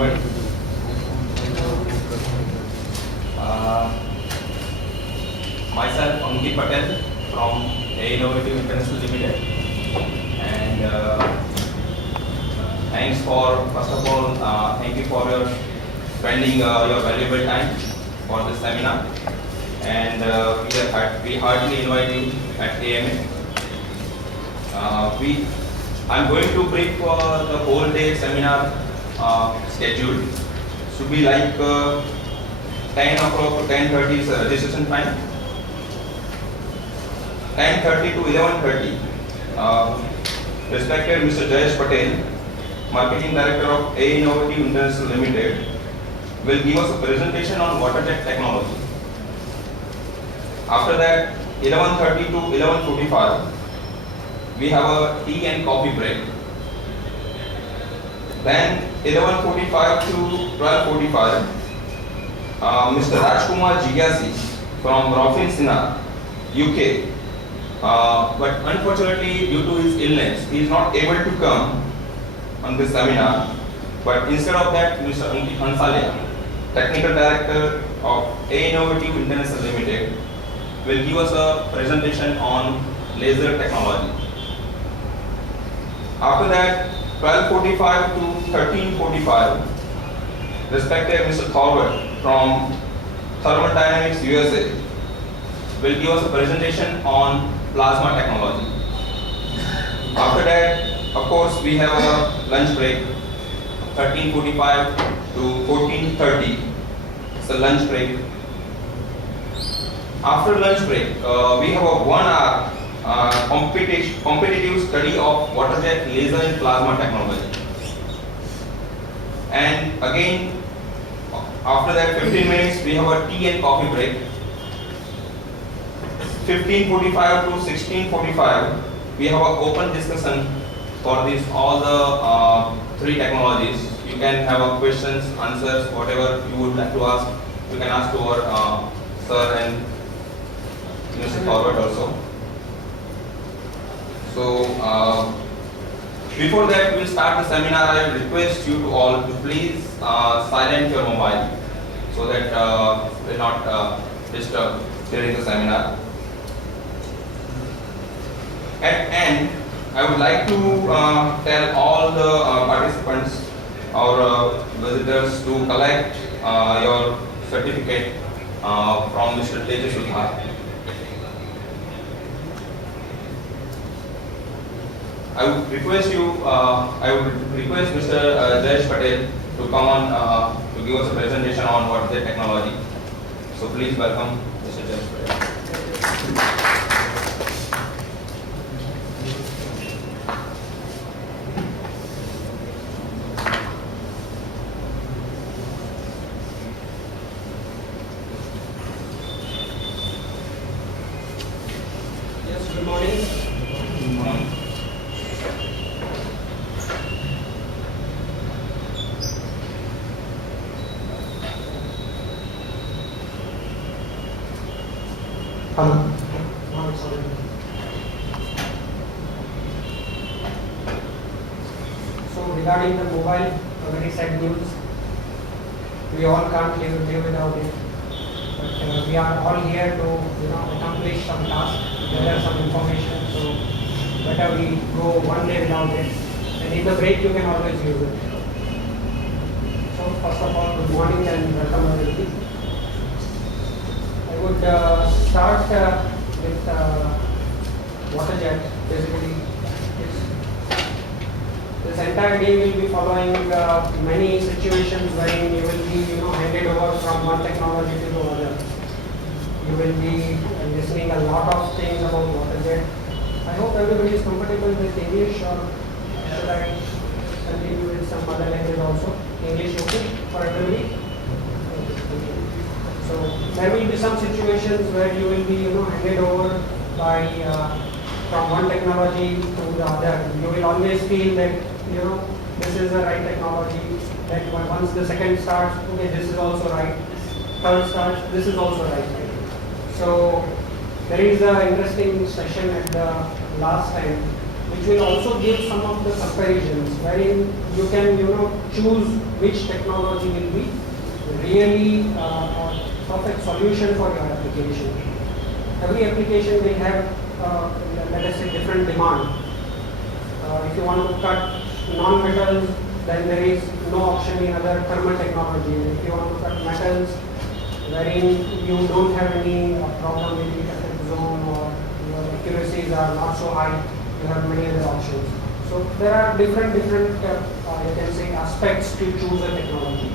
everybody. Myself, Ankit Patel from A Innovative International Limited, and thanks for, first of all, thank you for your spending your valuable time for this seminar, and we heartily invite you at AMA. I'm going to brief the whole day seminar schedule. Should be like 10 o'clock to 10:30 is registration time. 10:30 to 11:30. Respected Mr. Jayesh Patel, Marketing Director of A Innovative International Limited, will give us a presentation on water jet technology. After that, 11:30 to 11:45, we have a tea and coffee break. Then 11:45 to 12:45, Mr. Rajkumar Jigyasi from Rofin Sinha, UK. But unfortunately, due to his illness, he is not able to come on this seminar. But instead of that, Mr. Ankit Hansalia, Technical Director of A Innovative International Limited, will give us a presentation on laser technology. After that, 12:45 to 13:45, respected Mr. Thorwald from Thermodynamics USA will give us a presentation on plasma technology. After that, of course, we have a lunch break, 13:45 to 14:30. It's a lunch break. After lunch break, we have a 1 hour competitive study of water jet, laser and plasma technology. And again, after that 15 minutes, we have a tea and coffee break. 15:45 to 16:45, we have an open discussion for all the three technologies. You can have questions, answers, whatever you would like to ask. You can ask to our sir and Mr. Thorwald also. So before that we start the seminar, I request you to all to please silence your mobile so that will not disturb during the seminar. At end, I would like to tell all the participants or visitors to collect your certificate from Mr. Tejas Sudhar. I would request Mr. Jayesh Patel to come on to give us a presentation on what is the technology. So please welcome Mr. Jayesh Patel. Yes, good morning. Now it's already. So regarding the mobile, a very sad news. We all can't live without it. But we are all here to accomplish some task, gather some information. So better we go one day without it. And in the break you can always use it. So first of all, good morning and welcome everybody. I would start with water jet. Basically, this entire day will be following many situations wherein you will be handed over from one technology to the other. You will be listening a lot of things about water jet. I hope everybody is comfortable with English, or should I continue with some other language also? English okay for everybody? So there will be some situations where you will be handed over by from one technology to the other. You will always feel that this is the right technology. That once the second starts, okay, this is also right. Third starts, this is also right. So there is an interesting session at the last time which will also give some of the comparisons wherein you can choose which technology will be really a perfect solution for your application. Every application will have let us say different demand. If you want to cut non-metals, then there is no option in other thermal technology. If you want to cut metals wherein you don't have any problem with the effect zone or your accuracies are not so high, you have many other options. So there are different you can say aspects to choose a technology.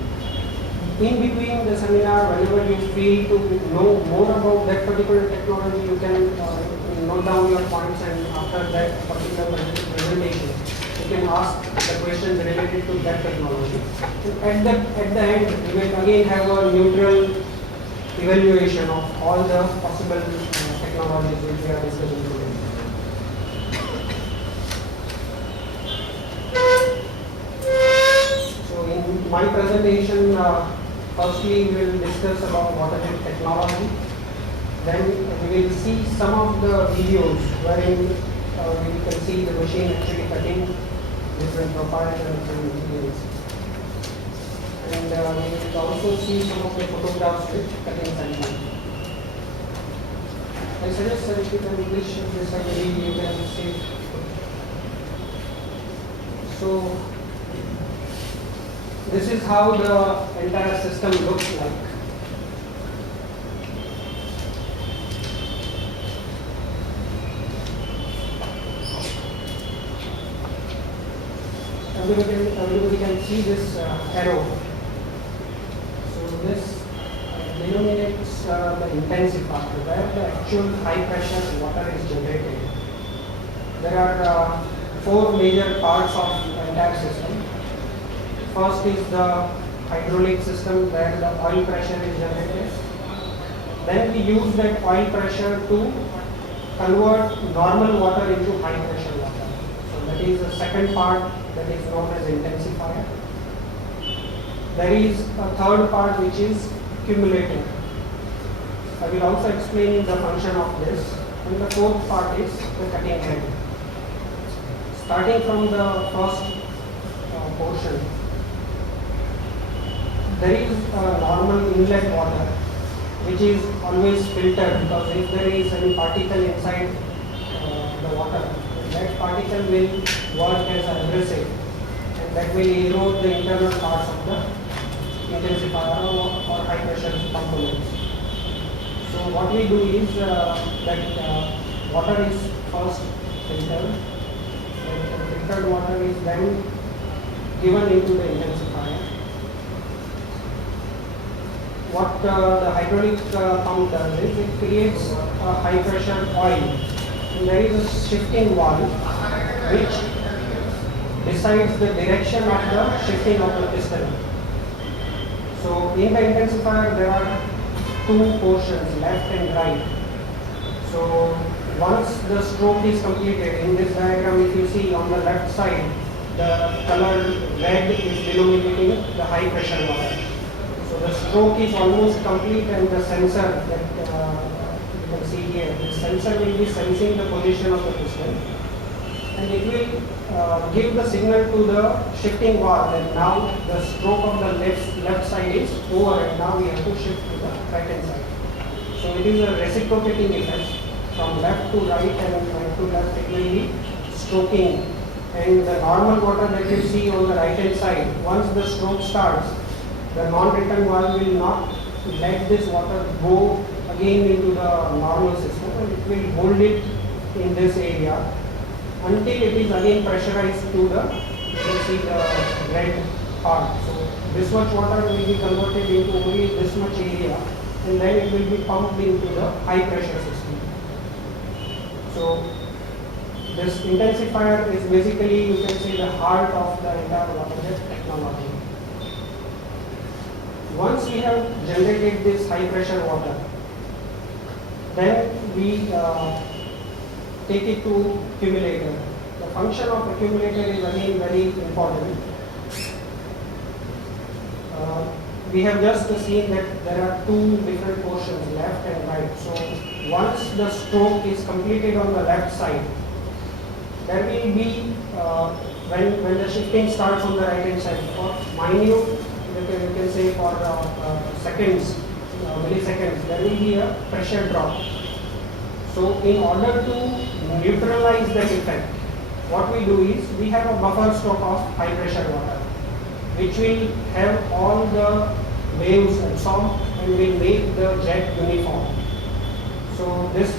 In between the seminar, whenever you feel to know more about that particular technology, you can note down your points, and after that particular presentation, you can ask the questions related to that technology. At the end, we will again have a neutral evaluation of all the possible technologies which we are discussing today. So in my presentation, firstly we will discuss about water jet technology. Then we will see some of the videos wherein we can see the machine actually cutting different profiles and different materials. And we will also see some of the photographs with cutting segment. I suggest that if you can English this I believe you can see. So this is how the entire system looks like. Everybody can see this arrow. So this denominates the intensifier, where the actual high pressure water is generated. There are four major parts of the entire system. First is the hydraulic system, where the oil pressure is generated. Then we use that oil pressure to convert normal water into high pressure water. So that is the second part, that is known as intensifier. There is a third part which is cumulator. I will also explain the function of this. And the fourth part is the cutting head. Starting from the first portion, there is a normal inlet water which is always filtered, because if there is any particle inside the water, that particle will work as an abrasive, and that will erode the internal parts of the intensifier or high pressure components. So what we do is that water is first filtered, and the filtered water is then given into the intensifier. What the hydraulic pump does is it creates a high pressure oil, and there is a shifting valve which decides the direction of the shifting of the piston. So in the intensifier there are two portions, left and right. So once the stroke is completed, in this diagram if you see on the left side, the color red is denominating the high pressure water. So the stroke is almost complete, and the sensor that you can see here, the sensor will be sensing the position of the piston, and it will give the signal to the shifting valve that now the stroke of the left side is over, and now we have to shift to the right hand side. So it is a reciprocating effect. From left to right and right to left, it will be stroking, and the normal water that you see on the right hand side, once the stroke starts, the non-return valve will not let this water go again into the normal system, and it will hold it in this area until it is again pressurized to the, you can see the red part. So this much water will be converted into only this much area, and then it will be pumped into the high pressure system. So this intensifier is basically, you can say, the heart of the entire water jet technology. Once we have generated this high pressure water, then we take it to accumulator. The function of accumulator is again very important. We have just seen that there are two different portions, left and right. So once the stroke is completed on the left side, there will be when the shifting starts on the right hand side for minute, you can say for seconds, milliseconds, there will be a pressure drop. So in order to neutralize that effect, what we do is we have a buffer stock of high pressure water, which will have all the waves absorbed and will make the jet uniform. So this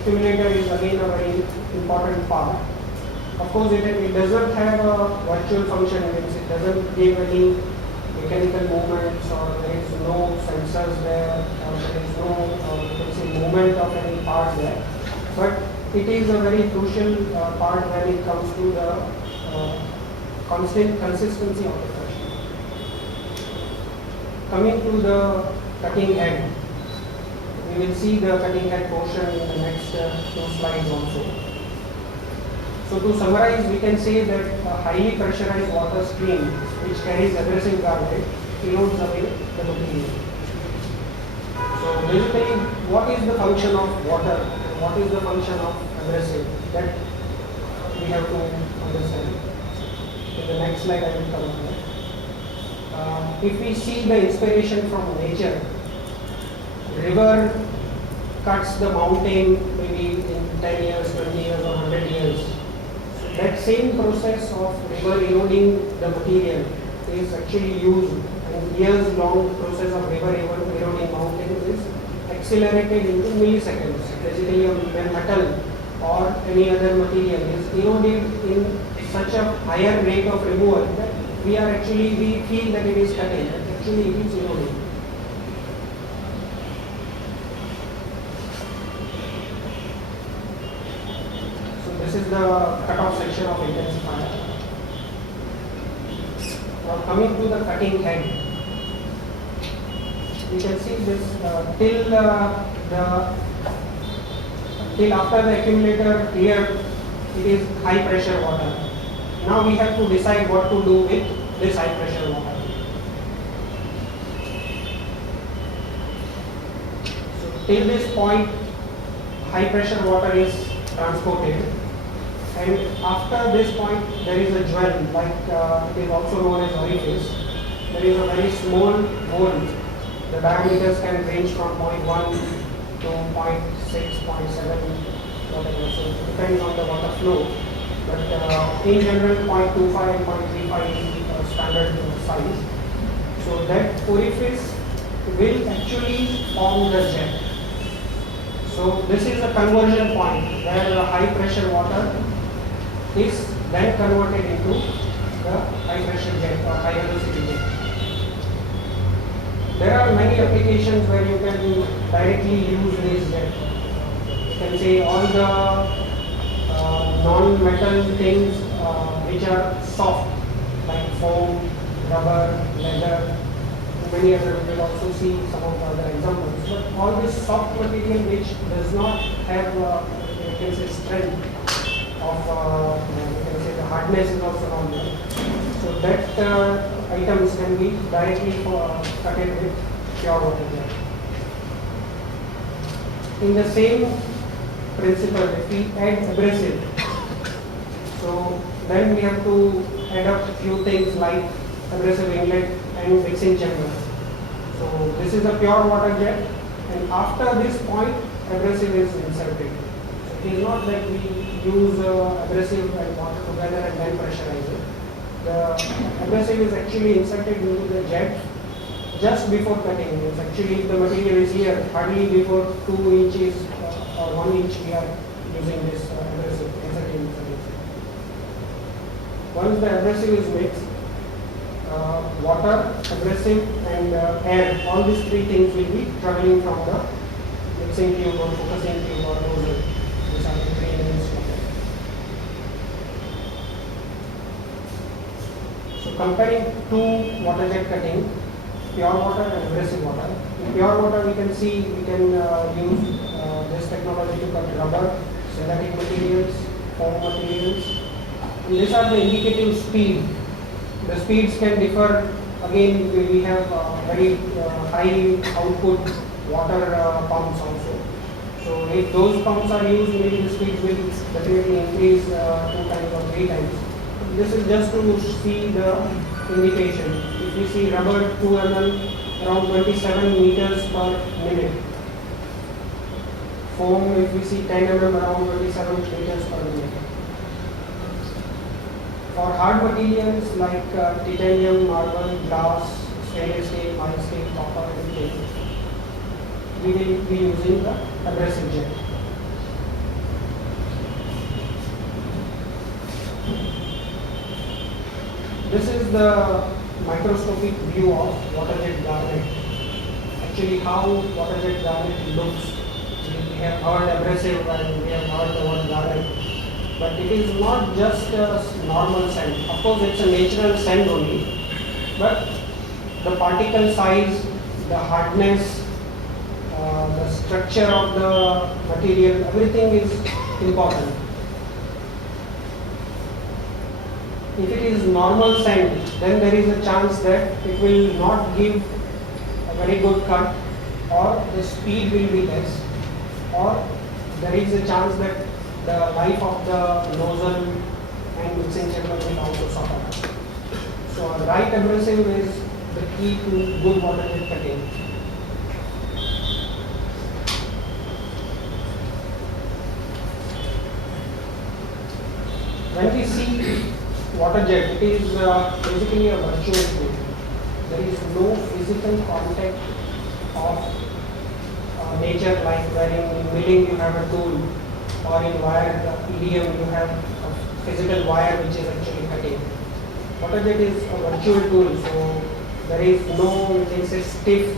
accumulator is again a very important part. Of course, it doesn't have a virtual function, it doesn't give any mechanical movements, or there is no sensors there, or there is no you can say movement of any part there. But it is a very crucial part when it comes to the constant consistency of the pressure. Coming to the cutting head, we will see the cutting head portion in the next two slides also. So to summarize, we can say that a highly pressurized water stream which carries abrasive garnet erodes away the material. So basically, what is the function of water and what is the function of abrasive, that we have to understand. In the next slide I will cover that. If we see the inspiration from nature, river cuts the mountain maybe in 10 years, 20 years or 100 years. That same process of river eroding the material is actually used, and years long process of river eroding mountains is accelerated into milliseconds. Basically, when metal or any other material is eroded in such a higher rate of removal that we feel that it is cutting, but actually it is eroding. This is the cutoff section of intensifier. Now coming to the cutting head, you can see this till after the accumulator cleared, it is high pressure water. Now we have to decide what to do with this high pressure water. So till this point, high pressure water is transported. And after this point, there is a jewel, like it is also known as orifice. There is a very small hole. The diameters can range from 0.1 to 0.6, 0.7, whatever. So it depends on the water flow. But in general, 0.25, 0.35 is standard size. So that orifice will actually form the jet. So this is a conversion point where the high pressure water is then converted into the high pressure jet or high velocity jet. There are many applications where you can directly use this jet. You can say all the non-metal things which are soft, like foam, rubber, leather, and many other. We will also see some of the other examples. But all this soft material which does not have you can say strength of you can say the hardness is also not there. So that items can be directly cutted with pure water jet. In the same principle, if we add abrasive, so then we have to add up few things like abrasive inlet and mixing chamber. So this is a pure water jet, and after this point, abrasive is inserted. So it is not that we use abrasive and water together and then pressurize it. The abrasive is actually inserted into the jet just before cutting. It's actually the material is here, hardly before 2 inches or 1 inch we are using this abrasive, inserting this abrasive. Once the abrasive is mixed, water, abrasive and air, all these three things will be traveling from the mixing tube or focusing tube or nozzle. These are the three elements of it. So comparing two water jet cutting, pure water and abrasive water. In pure water we can see we can use this technology to cut rubber, synthetic materials, foam materials. And these are the indicative speed. The speeds can differ. Again, we have very high output water pumps also. So if those pumps are used, maybe the speed will definitely increase 2 times or 3 times. This is just to see the indication. If we see rubber 2 mm around 27 meters per minute. Foam, if we see 10 mm around 27 meters per minute. For hard materials like titanium, marble, glass, stainless steel, mild steel, copper, everything, we will be using the abrasive jet. This is the microscopic view of water jet garment. Actually, how water jet garment looks. We have heard abrasive and we have heard the word garment. But it is not just a normal sand. Of course, it's a natural sand only. But the particle size, the hardness, the structure of the material, everything is important. If it is normal sand, then there is a chance that it will not give a very good cut, or the speed will be less, or there is a chance that the life of the nozzle and mixing chamber will also suffer. So a right abrasive is the key to good water jet cutting. When we see water jet, it is basically a virtual tool. There is no physical contact of nature, like where in milling you have a tool, or in wire EDM you have a physical wire which is actually cutting. Water jet is a virtual tool, so there is no, you can say, stiff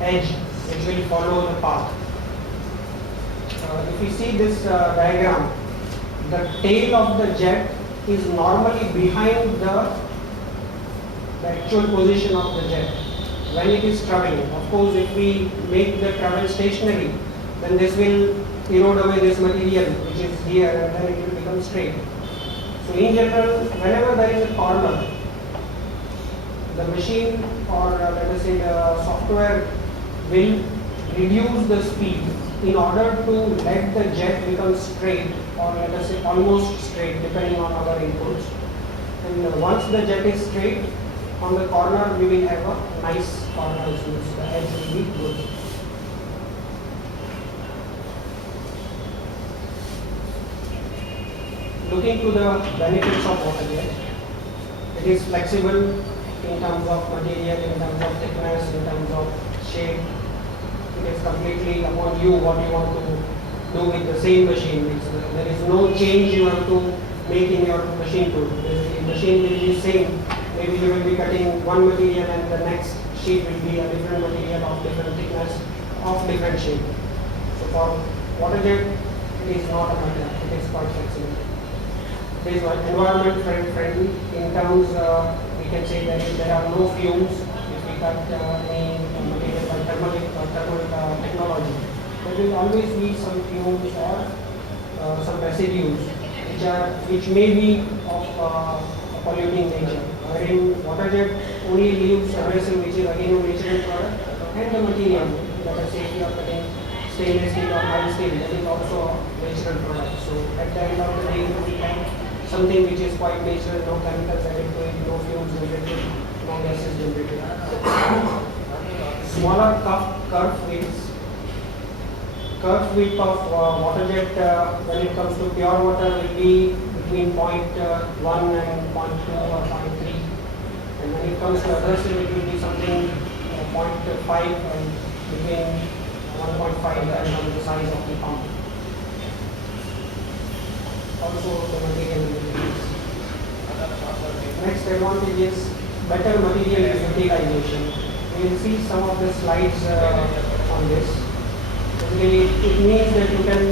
edge which will follow the path. If you see this diagram, the tail of the jet is normally behind the actual position of the jet when it is traveling. Of course, if we make the travel stationary, then this will erode away this material which is here, and then it will become straight. So in general, whenever there is a corner, the machine, or let us say the software, will reduce the speed in order to let the jet become straight, or let us say almost straight, depending on our inputs. And once the jet is straight, on the corner we will have a nice corner, so the edge will be good. Looking to the benefits of water jet, it is flexible in terms of material, in terms of thickness, in terms of shape. It is completely upon you what you want to do with the same machine. There is no change you have to make in your machine tool. The machine will be same. Maybe you will be cutting one material and the next sheet will be a different material of different thickness, of different shape. So for water jet, it is not a matter. It is quite flexible. It is environment friendly in terms, we can say that there are no fumes if we cut any material by thermal technology. There will always be some fumes or some residues which may be of a polluting nature. Wherein water jet only leaves abrasive, which is again a natural product, and the material, let us say if you are cutting stainless steel or mild steel, that is also a natural product. So at the end of the day, we have something which is quite natural, no chemicals added to it, no fumes generated, no gases generated. Smaller curved widths. Curved width of water jet when it comes to pure water will be between 0.1 and 0.2 or 0.3. And when it comes to abrasive, it will be something 0.5 and between 1.5 depending on the size of the pump. Also the material will increase. Next advantage is better material utilization. We will see some of the slides on this. Basically, it means that you can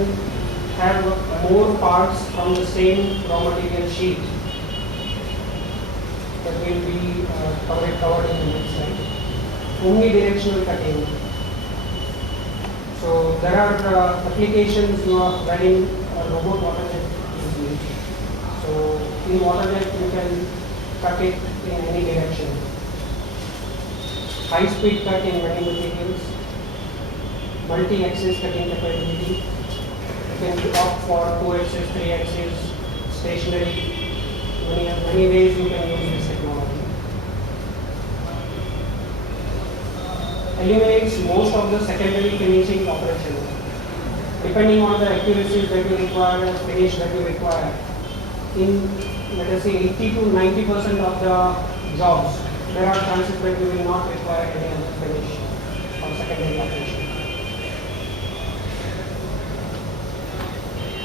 have more parts from the same raw material sheet that will be covered in the next slide. Omnidirectional cutting. So there are applications wherein robot water jet is used. So in water jet you can cut it in any direction. High speed cut in many materials. multi-axis cutting capability. You can opt for 2 axis, 3 axis, stationary. Many ways you can use this technology. Eliminates most of the secondary finishing operations. Depending on the accuracies that you require and finish that you require. In, let us say, 80 to 90% of the jobs, there are chances that you will not require any other finish or secondary operation.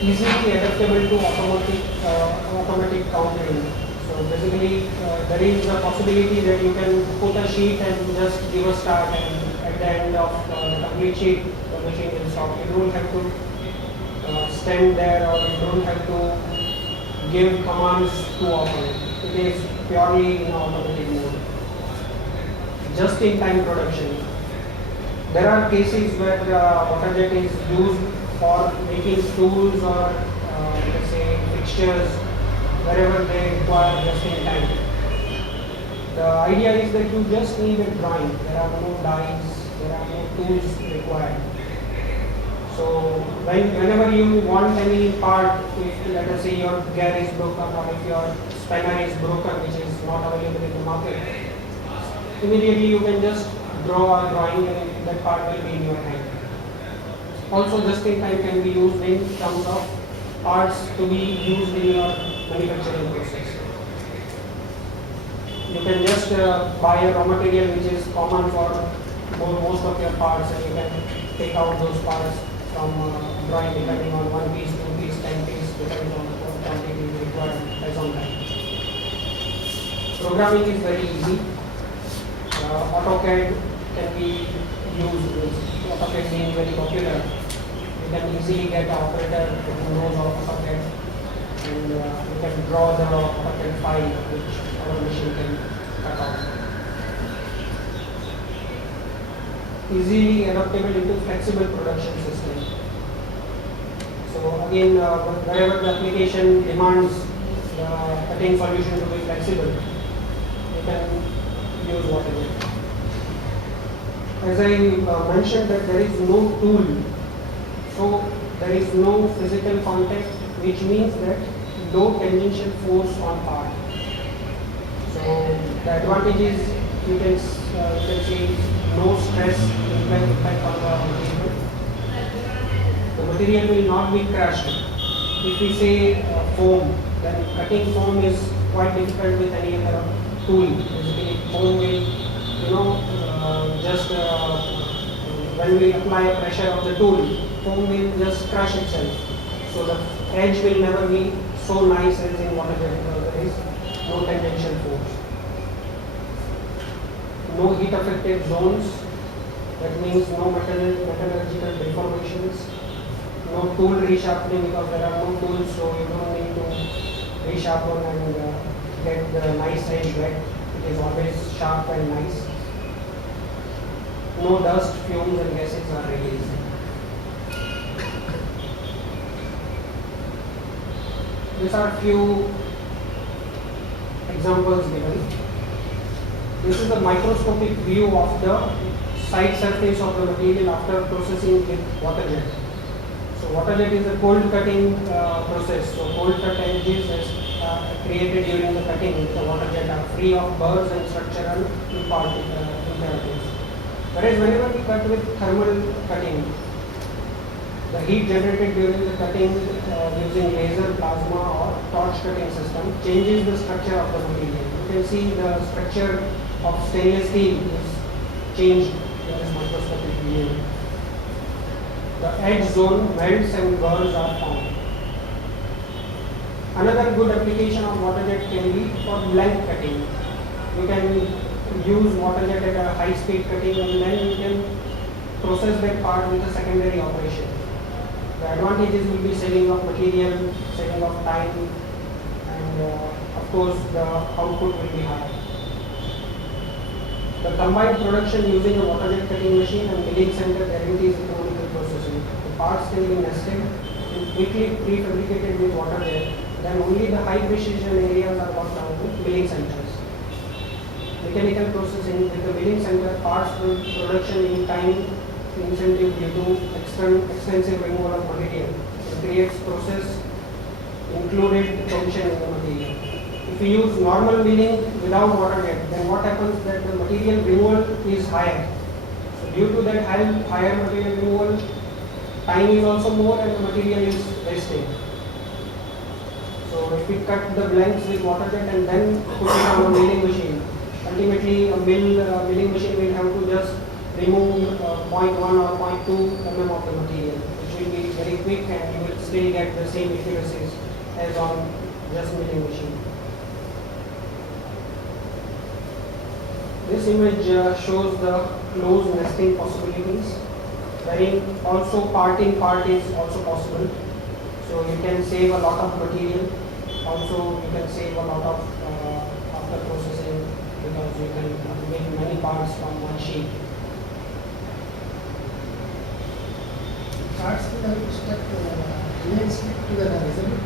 Easily adaptable to automatic countering. So basically, there is a possibility that you can put a sheet and just give a start, and at the end of the complete sheet, the machine will stop. You don't have to stand there, or you don't have to give commands to operate. It is purely in automatic mode. Just-in-time production. There are cases where water jet is used for making tools or let's say fixtures wherever they require just in time. The idea is that you just need a drawing. There are no dies, there are no tools required. So whenever you want any part, if let us say your gear is broken or if your spanner is broken, which is not available in the market, immediately you can just draw a drawing and that part will be in your hand. Also, just in time can be used in terms of parts to be used in your manufacturing process. You can just buy a raw material which is common for most of your parts, and you can take out those parts from drawing depending on 1 piece, 2 piece, 10 piece, depending on the quantity required as on that. Programming is very easy. AutoCAD can be used, AutoCAD being very popular. You can easily get an operator who knows AutoCAD, and you can draw the AutoCAD file which our machine can cut out. Easily adaptable into flexible production system. So again, wherever the application demands the cutting solution to be flexible, you can use whatever. As I mentioned that there is no tool, so there is no physical contact, which means that low tangential force on part. So the advantage is you can say no stress impact on the material. The material will not be crushed. If we say foam, then cutting foam is quite difficult with any other tool. Basically, foam will, when we apply pressure of the tool, foam will just crush itself. So the edge will never be so nice as in water jet because there is no tangential force. No heat affected zones, that means no metallurgical deformations, no tool resharpening because there are no tools, so you don't need to resharpen and get the nice edge wet. It is always sharp and nice. No dust, fumes and gases are released. These are few examples given. This is a microscopic view of the side surface of the material after processing with water jet. So water jet is a cold cutting process. So cold cut edges is created during the cutting with the water jet are free of burrs and structural impurities. Whereas whenever we cut with thermal cutting, the heat generated during the cutting using laser, plasma or torch cutting system changes the structure of the material. You can see the structure of stainless steel is changed in this microscopic view. The edge zone melts and burrs are found. Another good application of water jet can be for blank cutting. You can use water jet at a high speed cutting and then you can process that part with a secondary operation. The advantages will be saving of material, saving of time, and of course the output will be higher. The combined production using a water jet cutting machine and milling center guarantees economical processing. The parts can be nested and quickly prefabricated with water jet. Then only the high precision areas are worked out with milling centers. Mechanical processing with the milling center, parts production in time incentive due to extensive removal of material. It creates process included tension in the material. If we use normal milling without water jet, then what happens that the material removal is higher. So due to that higher material removal, time is also more and the material is wasted. So if we cut the blanks with water jet and then put it on a milling machine, ultimately a milling machine will have to just remove 0.1 or 0.2 mm of the material, which will be very quick and you will still get the same accuracies as on just milling machine. This image shows the close nesting possibilities, wherein also part in part is also possible. So you can save a lot of material. Also you can save a lot of after processing, because you can make many parts from one sheet. Parts will have to stuck remain stick together, isn't it?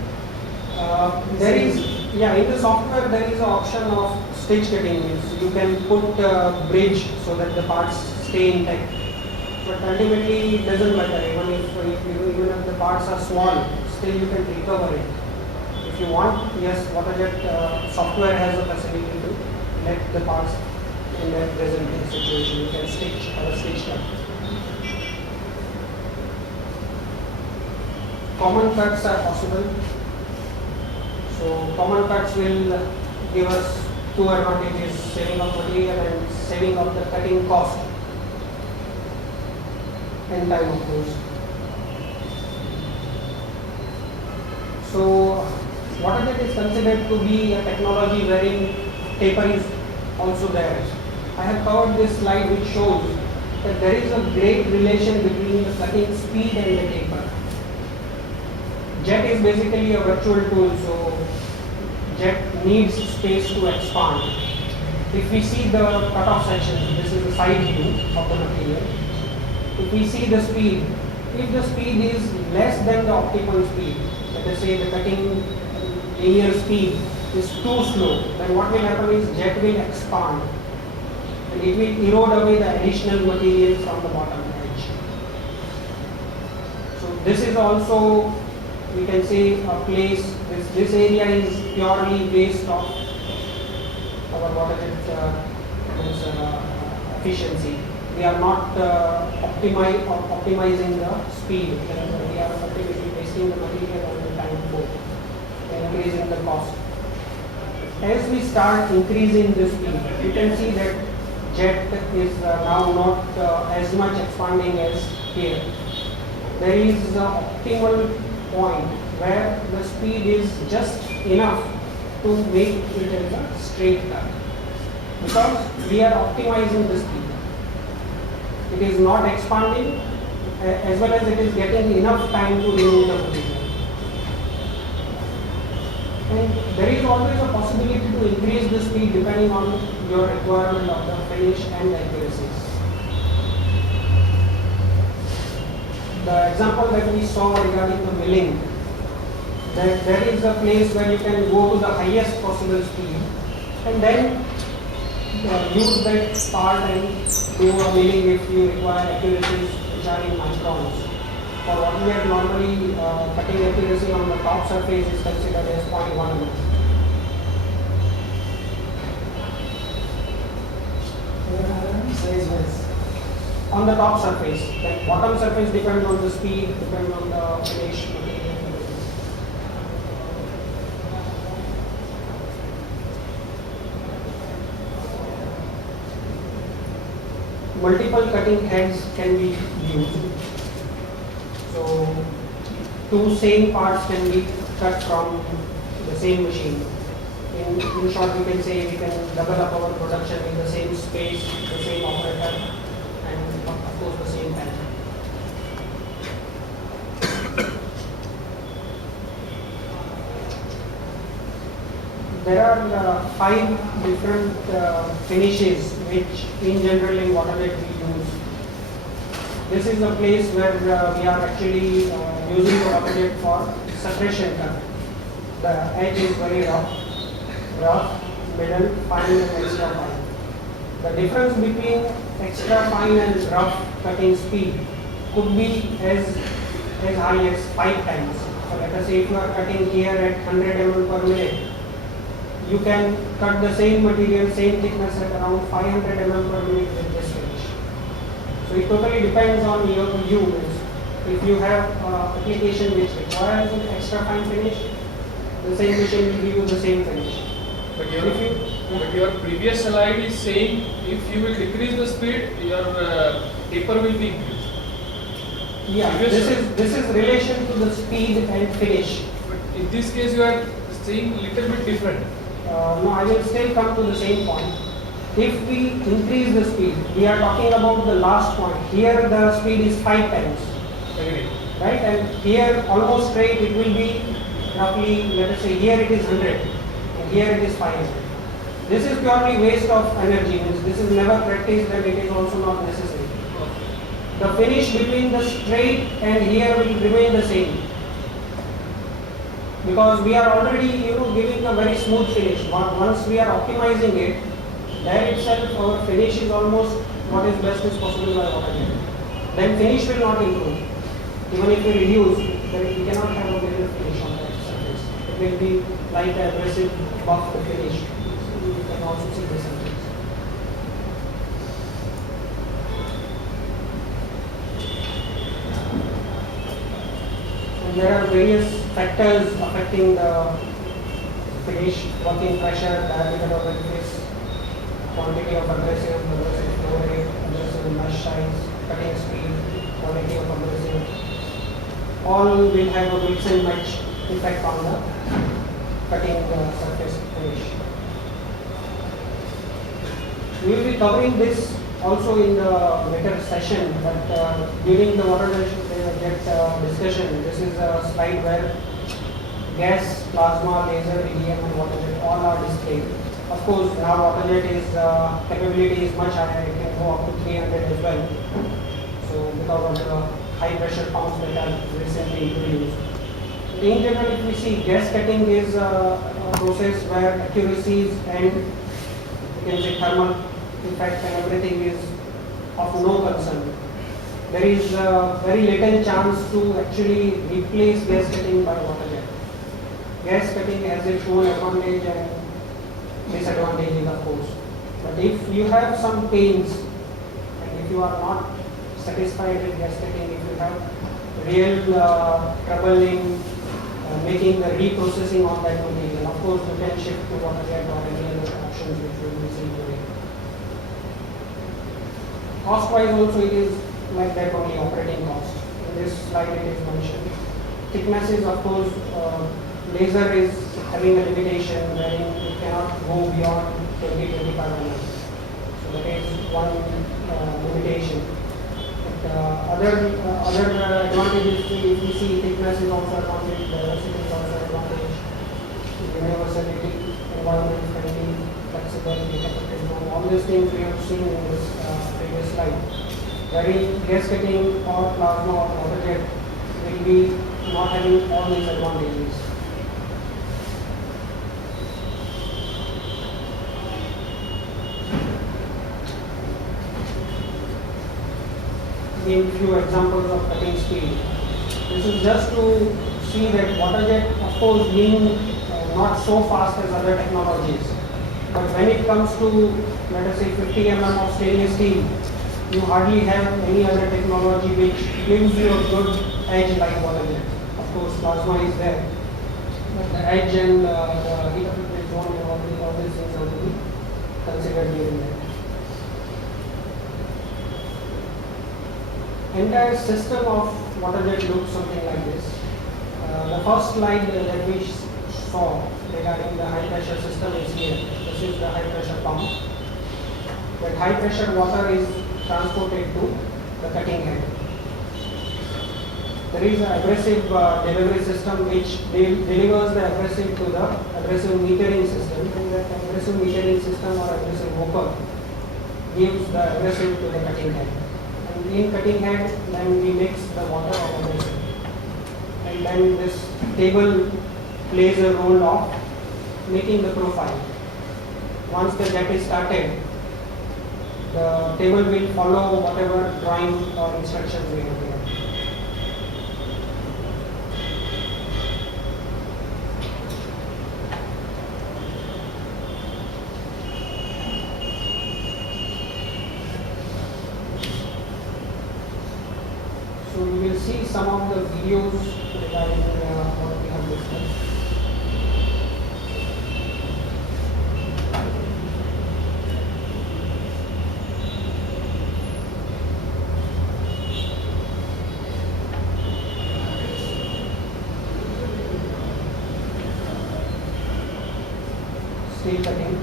There is, in the software there is an option of stitch cutting. Means you can put a bridge so that the parts stay intact. But ultimately it doesn't matter. Even if the parts are small, still you can recover it. If you want, yes, WaterJet software has a facility to let the parts in that present situation. You can stitch or a stitch cut. Common cuts are possible. So common cuts will give us two advantages: saving of material and saving of the cutting cost and time, of course. So WaterJet is considered to be a technology wherein taper is also there. I have covered this slide which shows that there is a great relation between the cutting speed and the taper. Jet is basically a virtual tool, so jet needs space to expand. If we see the cutoff section, this is the side view of the material. If we see the speed, if the speed is less than the optimal speed, let us say the cutting linear speed is too slow, then what will happen is jet will expand and it will erode away the additional material from the bottom edge. So this is also, we can say, a place, this area is purely based on our WaterJet efficiency. We are not optimizing the speed, we are ultimately wasting the material and the time both, and increasing the cost. As we start increasing the speed, you can see that jet is now not as much expanding as here. There is an optimal point where the speed is just enough to make it as a straight cut, because we are optimizing the speed. It is not expanding as well as it is getting enough time to remove the material. And there is always a possibility to increase the speed depending on your requirement of the finish and accuracies. The example that we saw regarding the milling, that there is a place where you can go to the highest possible speed and then use that part and do a milling if you require accuracies which are in microns. For what we are normally cutting accuracy on the top surface is considered as 0.1 mm. Size wise. On the top surface, the bottom surface depends on the speed, depends on the finish material. Multiple cutting heads can be used. So two same parts can be cut from the same machine. In short, we can say we can double up our production in the same space, the same operator, and of course the same time. There are 5 different finishes which in general in WaterJet we use. This is a place where we are actually using the WaterJet for suppression cut. The edge is very rough, middle, fine and extra fine. The difference between extra fine and rough cutting speed could be as high as 5 times. So let us say if you are cutting here at 100 mm per minute, you can cut the same material, same thickness at around 500 mm per minute with this finish. So it totally depends on you. If you have application which requires an extra fine finish, the same machine will give you the same finish. But If you your previous slide is saying if you will decrease the speed, your taper will be increased. Yeah, this is relation to the speed and finish. But in this case, you are saying little bit different. No, I will still come to the same point. If we increase the speed, we are talking about the last point. Here the speed is 5 times, Agree. right? And here almost straight it will be roughly, let us say here it is 100 and here it is 500. This is purely waste of energy. Means this is never practiced and it is also not necessary. The finish between the straight and here will remain the same. Because we are already giving a very smooth finish. Once we are optimizing it, there itself our finish is almost what is best is possible by AutoCAD. Then finish will not improve. Even if we reduce, then we cannot have a better finish on that surface. It will be like an aggressive buff to finish. You can also see the surface. And there are various factors affecting the finish: working pressure, diameter of the face, quantity of abrasive flow rate, abrasive mesh size, cutting speed, quality of abrasive. All will have a mix and match effect on the cutting surface finish. We will be covering this also in the later session, but during the water jet discussion, this is a slide where gas, plasma, laser, EDM and water jet all are displayed. Of course, now water jet is capability is much higher, it can go up to 300 as well. So because of the high pressure pumps that are recently introduced. In general, if we see, gas cutting is a process where accuracies and you can say thermal effect and everything is of no concern. There is a very little chance to actually replace gas cutting by water jet. Gas cutting has its own advantage and disadvantages, of course. But if you have some pains and if you are not satisfied with gas cutting, if you have real trouble in making the reprocessing on that material, of course you can shift to water jet or any other options which we will see today. Cost wise also it is like that only, operating cost. In this slide it is mentioned. Thicknesses, of course, laser is having a limitation wherein it cannot go beyond 20-25 mm. So that is one limitation. But, other advantages, if you see, thickness is also advantage, velocity is also advantage, universality, environment friendly, flexibility, effective zone. All these things we have seen in this previous slide. Wherein gas cutting or plasma or water jet will be not having all these advantages. In few examples of cutting speed. This is just to see that water jet, of course, being not so fast as other technologies. But when it comes to, let us say, 50 mm of stainless steel, you hardly have any other technology which gives you a good edge like water jet. Of course, plasma is there, but the edge and the heat of the zone and all these things have to be considered during that. Entire system of water jet looks something like this. The first slide that we saw regarding the high pressure system is here. This is the high pressure pump. That high pressure water is transported to the cutting head. There is an abrasive delivery system which delivers the abrasive to the abrasive metering system, and that abrasive metering system or abrasive worker gives the abrasive to the cutting head. And in cutting head, then we mix the water or abrasive. And then this table plays a role of making the profile. Once the jet is started, the table will follow whatever drawing or instructions we have given. So we will see some of the videos regarding what we have discussed. Steel cutting.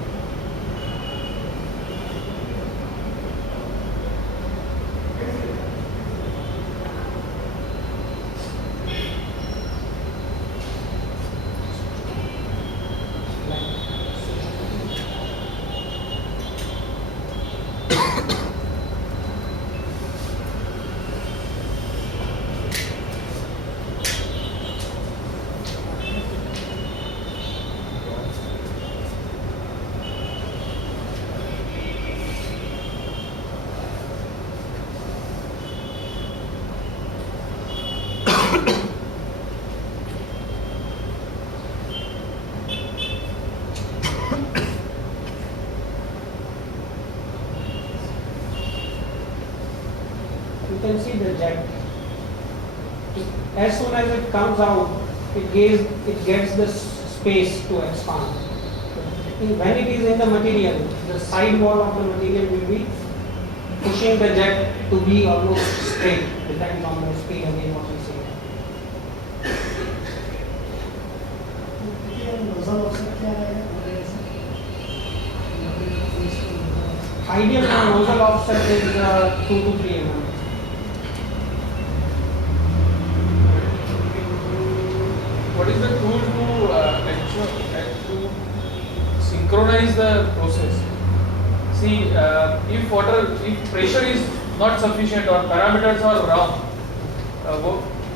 You can see the jet. As soon as it comes out, it gets the space to expand. When it is in the material, the side wall of the material will be pushing the jet to be almost straight, depends on the speed again what we say. Nozzle offset क्या रहेगा? Ideal nozzle offset is 2 to 3 mm. What is the tool to ensure to synchronize the process? See, if pressure is not sufficient or parameters are wrong,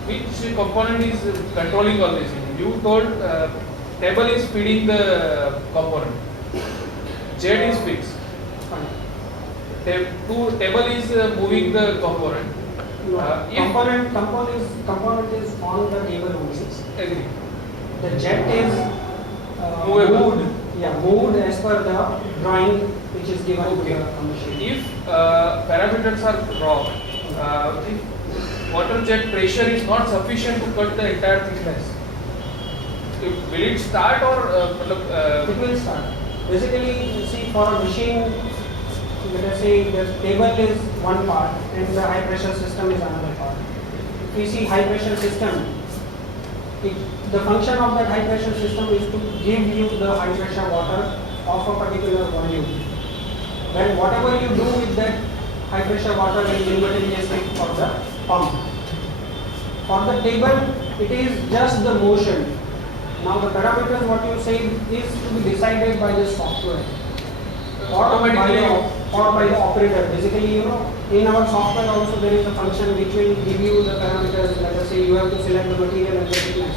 which component is controlling all this? You told table is feeding the component, jet is fixed. Fine. Table is moving the component. No, If component is on the table only. agree. The jet is Movable. moved as per the drawing which is given Okay. to the machine. If parameters are wrong, if water jet pressure is not sufficient to cut the entire thickness, will it start or It will start. Basically, you see, for a machine, let us say the table is one part and the high pressure system is another part. If you see high pressure system, the function of that high pressure system is to give you the high pressure water of a particular volume. Then whatever you do with that high pressure water is instantaneously for the pump. For the table, it is just the motion. Now the parameters what you say is to be decided by the software or by the operator. Basically, you know, in our software also there is a function which will give you the parameters. Let us say you have to select the material and the thickness.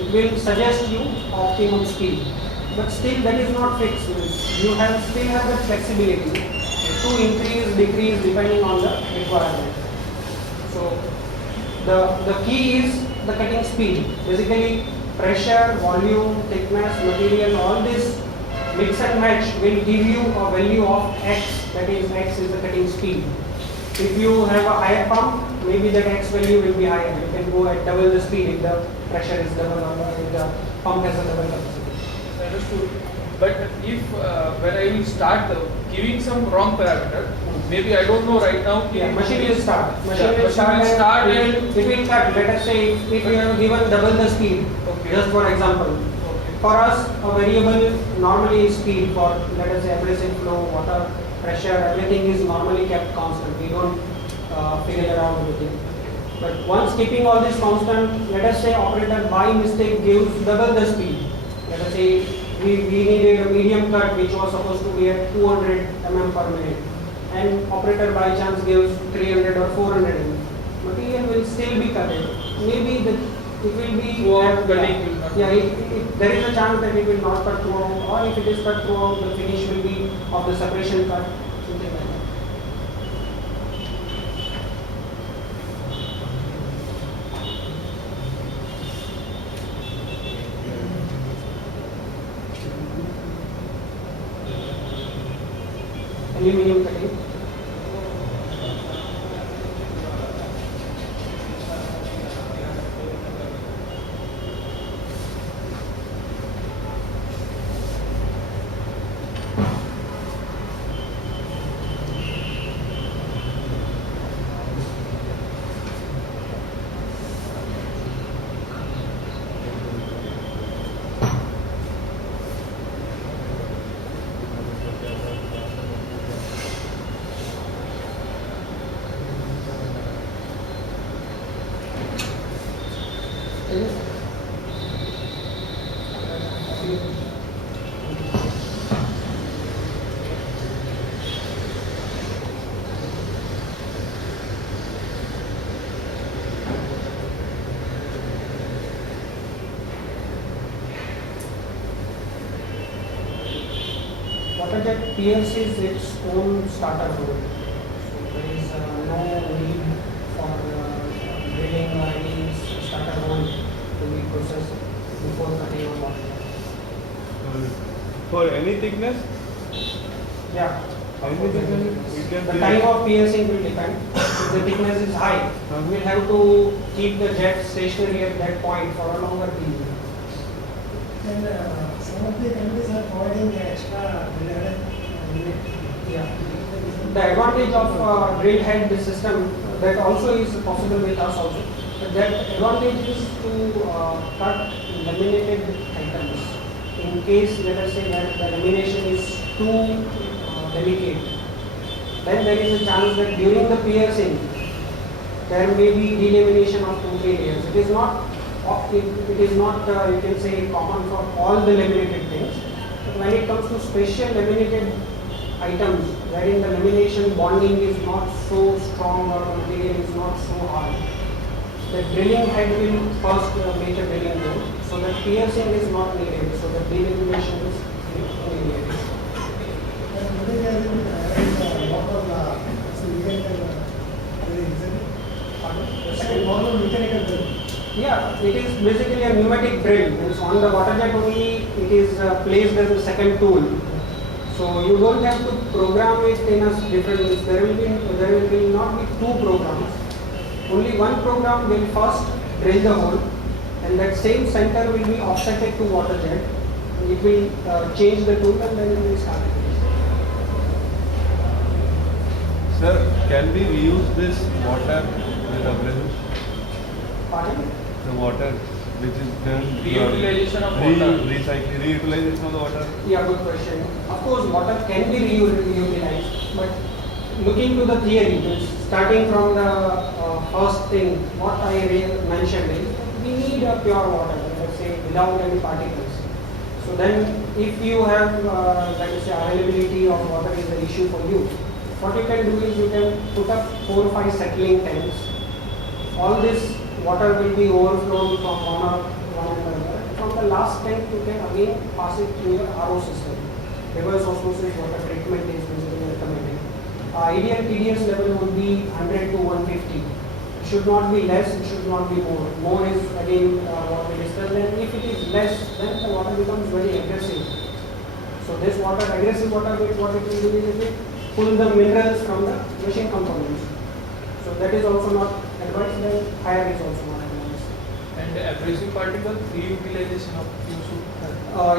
It will suggest you optimum speed, but still that is not fixed. You still have the flexibility to increase, decrease depending on the requirement. So the key is the cutting speed. Basically, pressure, volume, thickness, material, all this mix and match will give you a value of X, that is X is the cutting speed. If you have a higher pump, maybe that X value will be higher. You can go at double the speed if the pressure is double or if the pump has a double capacity. understood. But if when I will start giving some wrong parameter, maybe I don't know right now. Machine will start. Machine will start and it will cut. Let us say if you have given double the speed, Okay. just for example. Okay. For us, a variable normally is speed for, let us say, abrasive flow, water, pressure, everything is normally kept constant. We don't figure around with it. But once keeping all this constant, let us say operator by mistake gives double the speed. Let us say we needed a medium cut which was supposed to be at 200 mm per minute, and operator by chance gives 300 or 400 mm. Material will still be cutted. Maybe it will be Throughout cutting will not. there is a chance that it will not cut throughout, or if it is cut throughout, the finish will be of the separation cut, something like that. aluminum cutting. Waterjet pierces its own starter hole. So there is no need for drilling or any starter hole to be processed before cutting a waterjet. For any thickness, Yeah. any thickness, we can The drill. time of piercing will depend. If the thickness is high, we will have to keep the jet stationary at that point for a longer period. And some of the companies are providing extra unit. Yeah. The advantage of drill head system that also is possible with us also. But that advantage is to cut laminated items. In case, let us say that the lamination is too delicate, then there is a chance that during the piercing there may be delamination of 2-3 layers. It is not you can say common for all the laminated things. But when it comes to special laminated items wherein the lamination bonding is not so strong or the material is not so hard, the drilling head will first make a drilling hole, so that piercing is not needed, so the delamination is needed. And today there is a lot of so mechanical The second second one, model mechanical drill. yeah, it is basically a pneumatic drill. It's on the water jet only, it is placed as a second tool. So you don't have to program it in a different way. There will not be two programs. Only one program will first drill the hole, and that same center will be offsetted to water jet. It will change the tool and then it will start it. Sir, can we reuse this water with abrasives? Pardon? The water which is done. Reutilization of water. Recycling, reutilization of the water. Yeah, good question. Of course, water can be reutilized, but looking to the theory, means starting from the first thing, what I mentioned is we need a pure water, let's say without any particles. So then, if you have, let us say, availability of water is an issue for you, what you can do is you can put up 4 or 5 settling tanks. All this water will be overflowed from one another. From the last tank, you can again pass it through your RO system. Reverse osmosis water treatment is basically recommended. Ideal TDS level would be 100 to 150. It should not be less, it should not be more. More is again what we discussed. And if it is less, then the water becomes very aggressive. So this water, aggressive water, what it will do is it will pull the minerals from the machine components. So that is also not advised, then higher is also not advised. And abrasive particle reutilization of few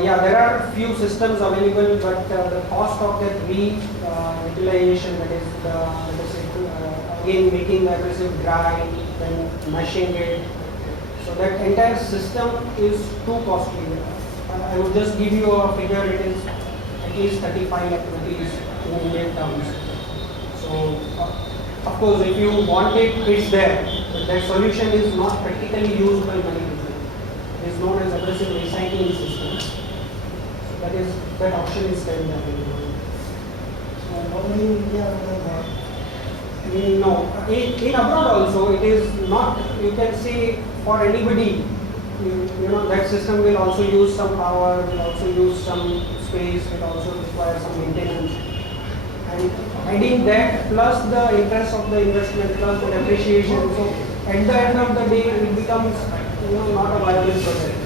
Yeah, there are few systems available, but the cost of that reutilization, that is, let us say, again making the abrasive dry, then mashing it. So that entire system is too costly. I would just give you a figure, it is at least 35 lakh rupees in Indian terms. So, of course, if you want it, it's there. But that solution is not practically used by many people. It is known as abrasive recycling system. So that option is still available. Normally in India, No, in abroad also it is not, you can say for anybody, you know, that system will also use some power, will also use some space, will also require some maintenance. And adding that plus the interest of the investment plus the depreciation, so at the end of the day it becomes, you know, not a viable project.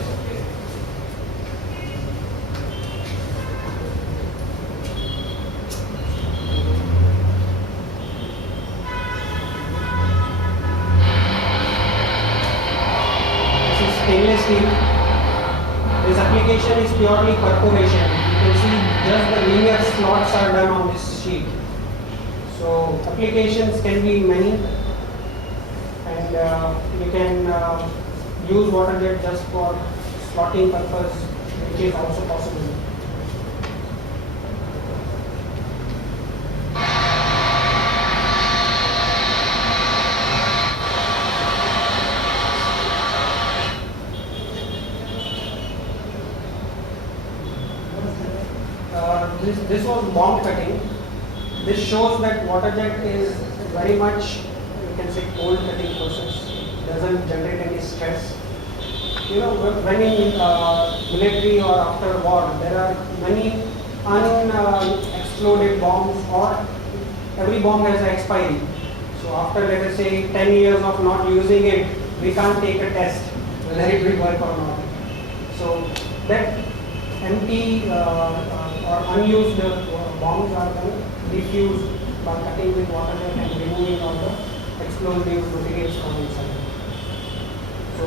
steel. This application is purely perforation. You can see just the linear slots are done on this sheet. So applications can be many, and you can use water jet just for slotting purpose, which is also possible. This was bomb cutting. This shows that water jet is very much, you can say, cold cutting process. Doesn't generate any stress. You know, when in military or after war, there are many unexploded bombs, or every bomb has an expiry. So after, let us say, 10 years of not using it, we can't take a test whether it will work or not. So that empty or unused bombs are then diffused by cutting with water jet and removing all the explosive materials from inside. So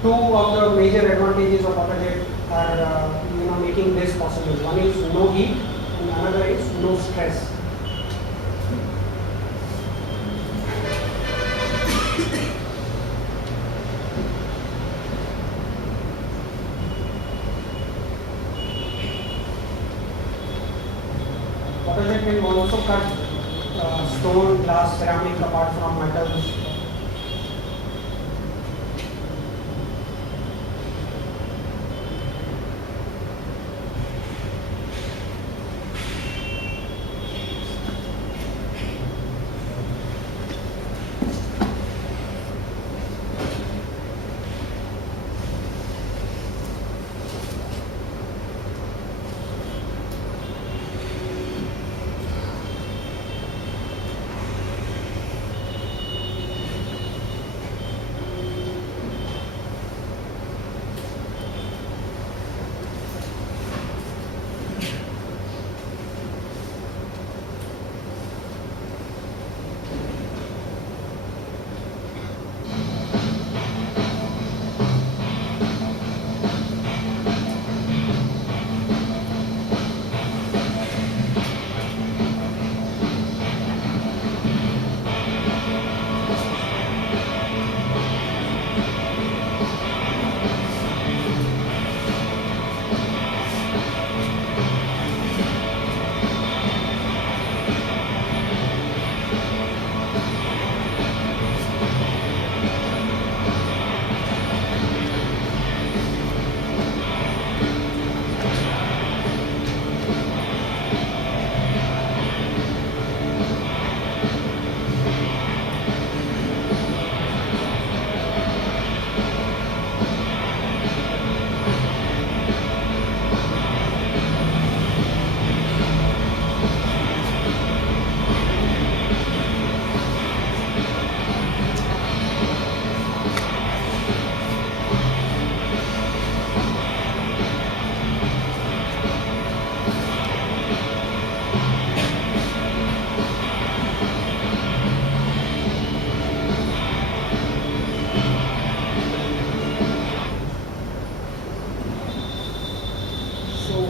two of the major advantages of water jet are making this possible. One is no heat and another is no stress. Water jet can also cut stone, glass, ceramic apart from metals.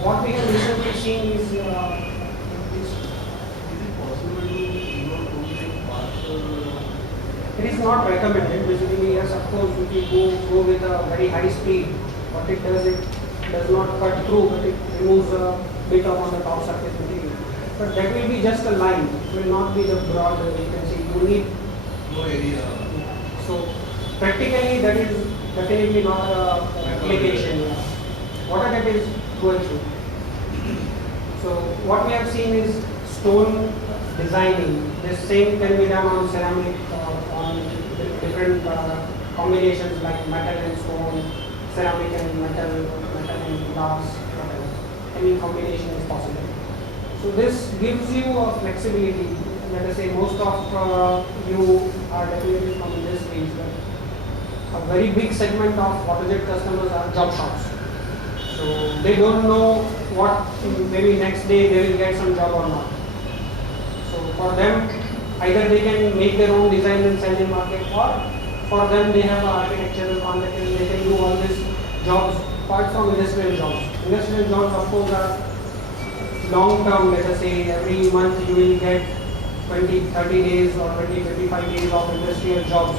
What we have recently seen is it is not recommended. Basically, yes, of course, if you go with a very high speed, what it does not cut through, but it removes a bit of on the top surface material. But that will be just a line. It will not be the broad. You can see you need no area. So practically, that is definitely not a application. What that is going through. So what we have seen is stone designing. This same can be done on ceramic, on different combinations like metal and stone, ceramic and metal, metal and glass, whatever. Any combination is possible. So this gives you a flexibility. Let us say most of you are definitely from this field. A very big segment of water jet customers are job shops. So they don't know what maybe next day they will get some job or not. So for them, either they can make their own design and sell in market, or for them they have an architectural concept and they can do all this jobs apart from industrial jobs. Industrial jobs, of course, are long term. Let us say every month you will get 20, 30 days or 20, 25 days of industrial jobs.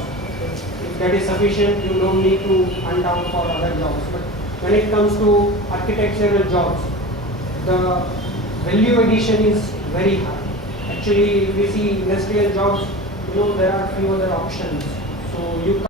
If that is sufficient, you don't need to hunt down for other jobs. But when it comes to architectural jobs, the value addition is very high. Actually, if we see industrial jobs, there are few other options. So you